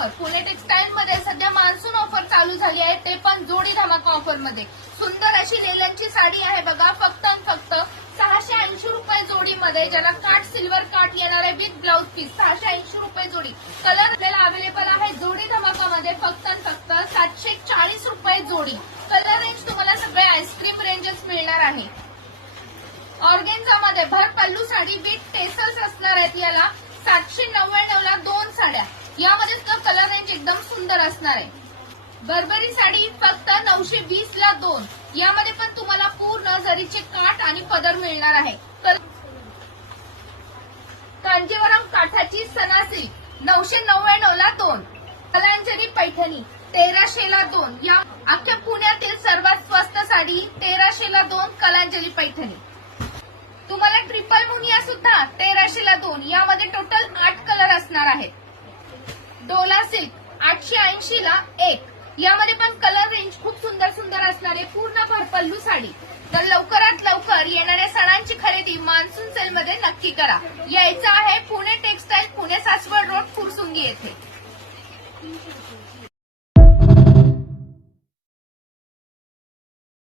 Offer Pune textile मध्ये सध्या monsoon offer चालू झाली आहे, ते पण जोडी धमाका ऑफर मध्ये. सुंदर अशी लेलनची साडी आहे बघा, फक्त आणि फक्त 680 रुपये जोडीमध्ये, ज्याला काठ सिल्वर काठ येणार आहे विथ ब्लाउज पीस. 680 रुपये जोडी. कलर आपल्याला अवेलेबल आहे जोडी धमाकामध्ये फक्त आणि फक्त 740 रुपये जोडी. कलर रेंज तुम्हाला सगळे आईस्क्रीम रेंजेस मिळणार आहे. ऑर्गेन्झा मध्ये भर पल्लू साडी विथ टेसल्स असणार आहेत. याला 799 ला 2 साड्या. यामध्ये कलर रेंज एकदम सुंदर असणार आहे. बर्बरी साडी फक्त 920 ला 2. यामध्ये पण तुम्हाला पूर्ण जरीचे काठ आणि पदर मिळणार आहे. कांजीवरम काठाची सना सिल्क 999 ला 2. कलांजली पैठणी 1300 ला 2. या अख्ख्या पुण्यातील सर्वात स्वस्त साडी 1300 ला 2 कलांजली पैठणी. तुम्हाला ट्रिपल मुनिया सुद्धा 1300 ला 2. यामध्ये टोटल 8 कलर असणार आहेत. डोला सिल्क 880 ला 1. यामध्ये पण कलर रेंज खूप सुंदर सुंदर असणार आहे. पूर्ण भरपल्लू साडी. तर लवकरात लवकर येणाऱ्या सणांची खरेदी मान्सून सेल मध्ये नक्की करा. यायचं आहे पुणे टेक्सटाईल, पुणे सासवड रोड, फुरसुंगी येथे.